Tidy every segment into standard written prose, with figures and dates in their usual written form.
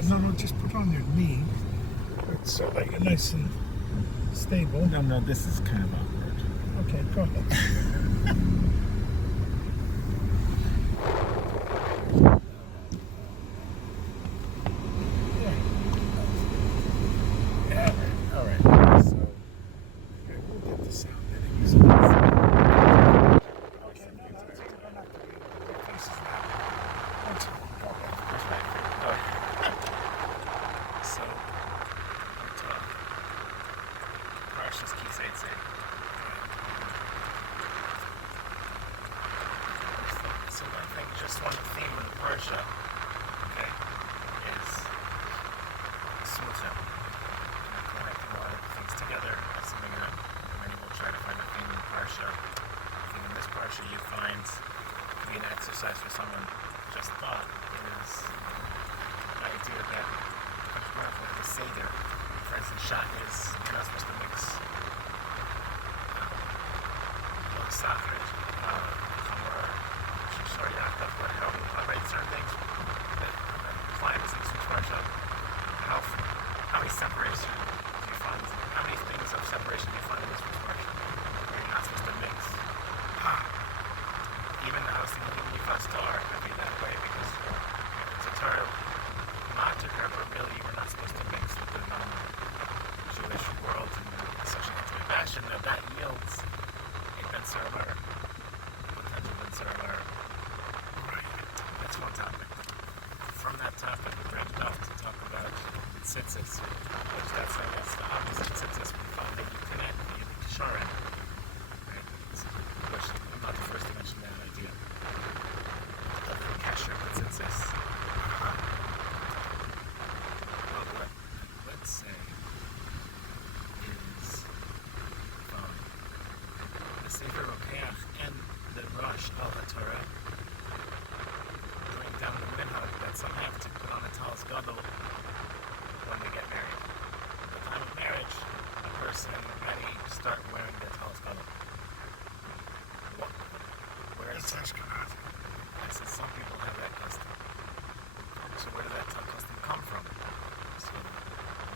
Yeah, no, just put on your knee. So that you're nice and stable. No, this is kind of awkward. Okay, go ahead. All right. So, Okay, we'll get the sound in. Okay, no, that's good. I'm not doing it. Your face is not. That's all. Go ahead. So, Parshas Kitzei. So one thing, just one theme of the Parsha, okay, is Smucha. Connecting a lot of things together. That's something that many will try to find a theme in the Parsha. I think in this Parsha you find to be an exercise for someone just thought is the idea that comes back with the Seder. For instance, Shabbos, you're not supposed to mix Sacred, Chomer, Shishar Yaakov, but how we write certain things that apply to this Parsha. How many separations do you find? How many things of separation do you find in this Parsha where you're not supposed to mix? Even I was thinking even Yifat Torah could be that way because it's a Torah magic, but really you were not supposed to mix with the non-Jewish world in such an intimate fashion that yields a Ben Server, potential Ben Server. Right. That's one topic. From that topic, we branched off to talk about tzitzis, which that's the opposite tzitzis we find that you connect with Sharon. Right? Which I'm not the first to mention that idea. The kasher tzitzis. Well, let's say is the Sefer Rokeach and the Rosh al HaTorah bring down the minhag that some have to put on a talis gadol when they get married. At the time of marriage, a person, many start wearing their talis gadol. Whereas I said some people have that custom. So where did that custom come from? So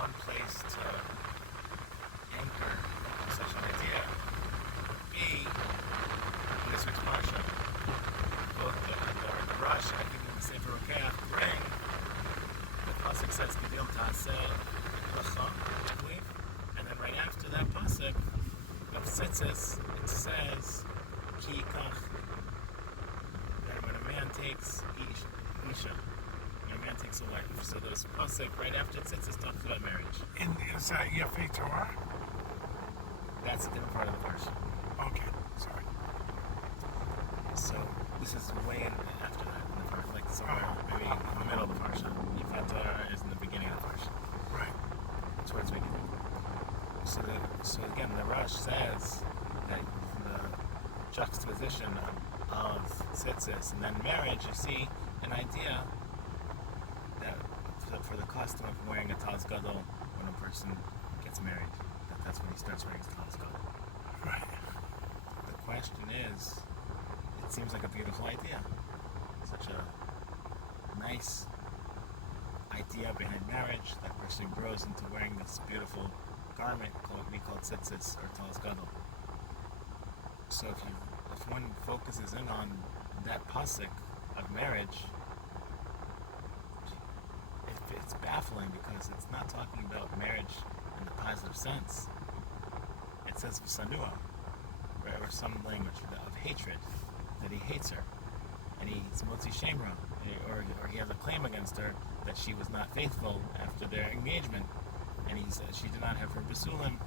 one place to anchor such an idea would be in this week's Parsha. Both the Rosh and I think in the Sefer Rokeach bring the pasuk says Gedil Ta'aseh Lacham, and then right after that pasuk of Tzitzis it says Ki Kach, that when a man takes Isha, when a man takes a wife. So there's pasuk right after Tzitzis talks about marriage. And is that Yefei Torah? That's a different part of the Parsha. Okay, sorry. So this is way in after that, in the Parsha, like somewhere maybe in the middle of the Parsha. Yifat Torah is in the beginning of the Parsha. Right. Towards the beginning. So again, the Rosh says that the juxtaposition of tzitzis and then marriage, you see an idea that for the custom of wearing a talis gadol when a person gets married, that's when he starts wearing his talis gadol. Right. The question is, it seems like a beautiful idea. Such a nice idea behind marriage. That person grows into wearing this beautiful garment we call tzitzis or talis gadol. So if one focuses in on that pasuk of marriage, it's baffling because it's not talking about marriage in the positive sense. It says v'sanua, or some language of hatred, that he hates her, and he's motzi shemra, or he has a claim against her that she was not faithful after their engagement, and he says she did not have her basulim.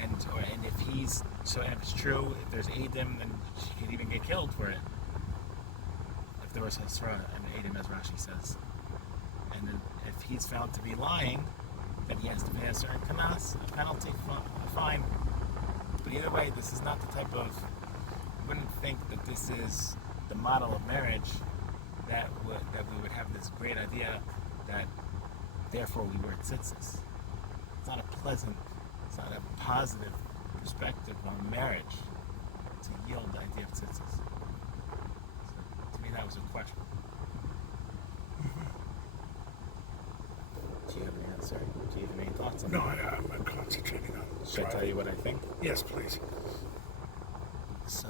And if it's true, if there's Eidim, then she could even get killed for it. If there was Hasra and Eidim, as Rashi says. And then if he's found to be lying, then he has to pay a certain kanas, a penalty, a fine. But either way, this is not the type of, you wouldn't think that this is the model of marriage that we would have this great idea that therefore we wear tzitzis. It's not a pleasant, it's not a positive perspective on marriage to yield the idea of tzitzis. So to me that was a question. Do you have an answer? Do you have any thoughts on No, that? I'm concentrating on it. Should I tell you what I think? Yes, please. So,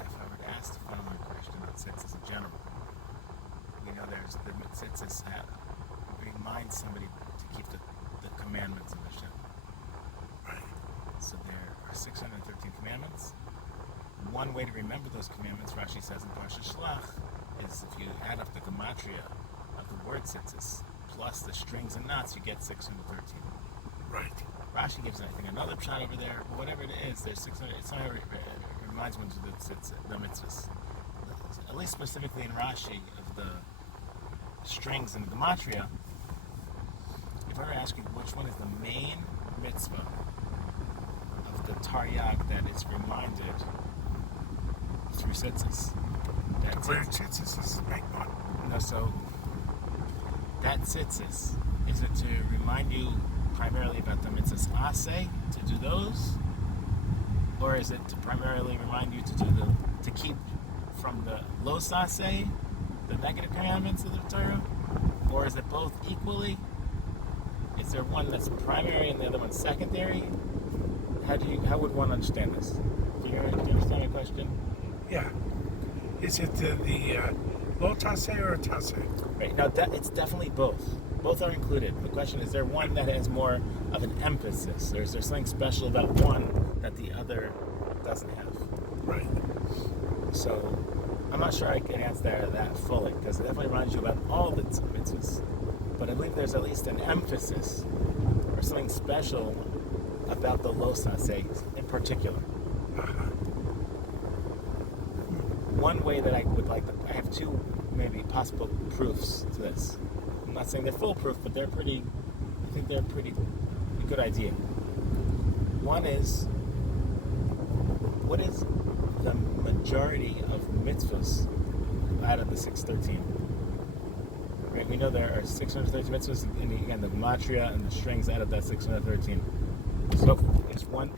if I were to ask the following question on tzitzis in general, we know there's the tzitzis remind somebody to keep the commandments of Hashem. Right. So there are 613 commandments. One way to remember those commandments, Rashi says in Parsha Sheloch, is if you add up the gematria of the word tzitzis plus the strings and knots, you get 613. Right. Rashi gives, I think, another pshat over there. But whatever it is, there's 600. It somehow reminds one of the mitzvahs. At least specifically in Rashi, of the strings and the gematria. If I were to ask you which one is the main mitzvah of the Taryag that is reminded through tzitzis, The word tzitzis is the main one. no, so that tzitzis, is it to remind you primarily about the mitzvahs aseh, to do those, or is it to primarily remind you to keep from the los aseh, the negative commandments of the Torah, or is it both equally? Is there one that's primary and the other one secondary? How would one understand this? Do you understand my question? Yeah. Is it the lo taseh or taseh? Right, now it's definitely both. Both are included. The question is there one that has more of an emphasis, or is there something special about one that the other doesn't have? Right. So I'm not sure I can answer that fully, because it definitely reminds you about all the mitzvahs. But I believe there's at least an emphasis or something special about the los aseh in particular. Uh-huh. One way that I would like to, I have two maybe possible proofs to this. I'm not saying they're foolproof, but I think they're a pretty good idea. One is, what is the majority of mitzvahs out of the 613? Right, we know there are 613 mitzvahs, and again, the gematria and the strings out of that 613. So it's one,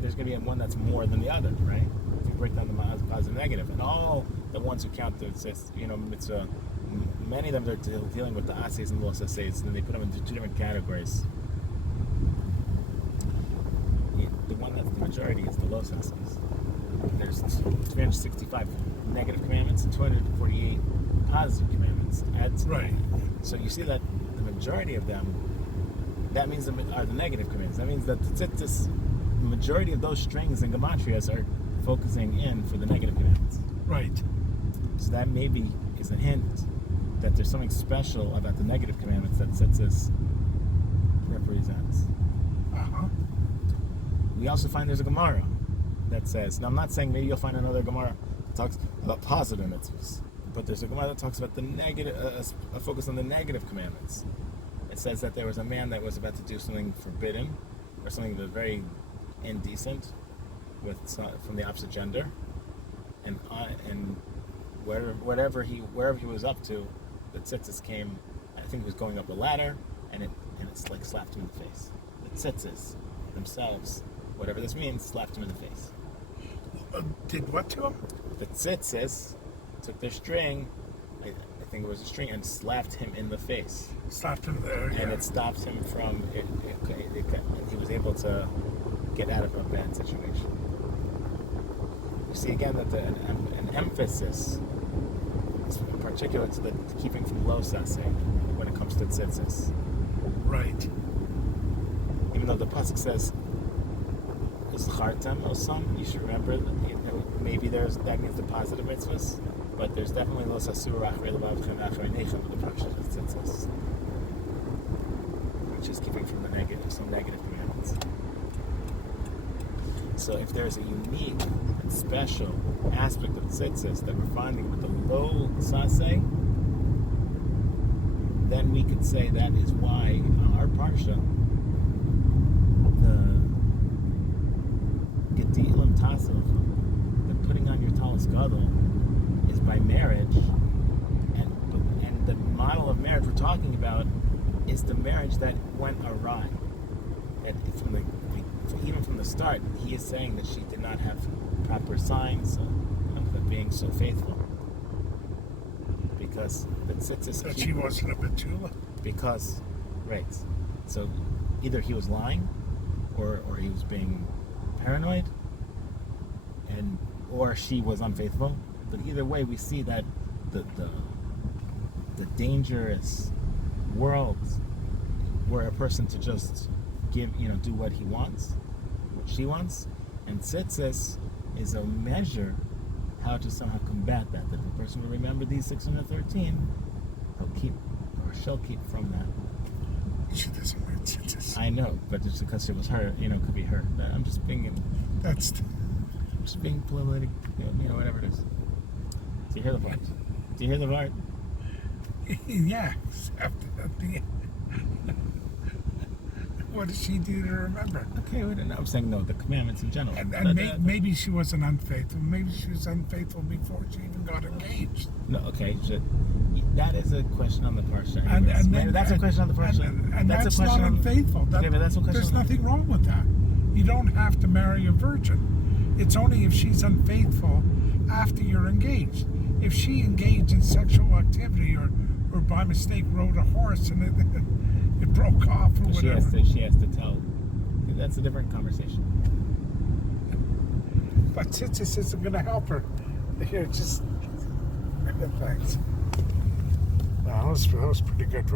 there's going to be one that's more than the other, right? If you break down the positive and negative, and all the ones who count the mitzvah, many of them are dealing with the ases and los ases, and they put them into two different categories. The one that's the majority is the los ases. There's 365 negative commandments and 248 positive commandments. Right. So you see that the majority of them, that means are the negative commandments. That means that the majority of those strings and gematrias are focusing in for the negative commandments. Right. So that maybe is a hint that there's something special about the negative commandments that tzitzis represents. Uh-huh. We also find there's a Gemara that says, now I'm not saying maybe you'll find another Gemara that talks about positive mitzvahs, but there's a Gemara that talks about the negative, a focus on the negative commandments. It says that there was a man that was about to do something forbidden, or something that was very indecent from the opposite gender, and wherever he was up to, the tzitzis came. I think he was going up a ladder, and it's like slapped him in the face. The tzitzis themselves, whatever this means, slapped him in the face. Did what to him? The tzitzis took their string, I think it was a string, and slapped him in the face. Slapped him there. And it stopped him from, he was able to get out of a bad situation. You see again that an emphasis is in particular to the keeping from lo saseh when it comes to tzitzis. Right. Even though the pasuk says, "Uschartem osam," you should remember that maybe that means the positive mitzvahs, but there's definitely lo sasur achrei levavchem achrei nechem with the parsha of tzitzis, which is keeping from some negative commandments. So if there's a unique and special aspect of tzitzis that we're finding with the lo saseh, then we could say that is why our parsha, the Gedilim Tasov, the putting on your talis gadol, is by marriage, and the model of marriage we're talking about is the marriage that went awry. That even from the start, he is saying that she did not have proper signs of the being so faithful. Because the tzitzis... That she wasn't a betula. Because, right. So either he was lying, or he was being paranoid, or she was unfaithful. But either way, we see that the dangerous world where a person to just give, do what he wants, what she wants, and tzitzis is a measure how to somehow combat that. That the person will remember these 613, he'll keep, or she'll keep from that. She doesn't wear tzitzis. I know, but just because it was her, it could be her. I'm just being, politic, whatever it is. Do you hear the part? Do you hear the part? Yeah. At the end. What did she do to remember? Okay, I'm saying no, the commandments in general. And maybe she wasn't unfaithful. Maybe she was unfaithful before she even got engaged. No, okay. That is a question on the parsha. That's a question on the parsha. And that's not unfaithful. Okay, but that's a question. There's nothing wrong with that. You don't have to marry a virgin. It's only if she's unfaithful after you're engaged. If she engaged in sexual activity or by mistake rode a horse and it broke off or whatever. She has to tell. That's a different conversation. But tzitzis isn't going to help her. Here, just... Thanks. That was pretty good.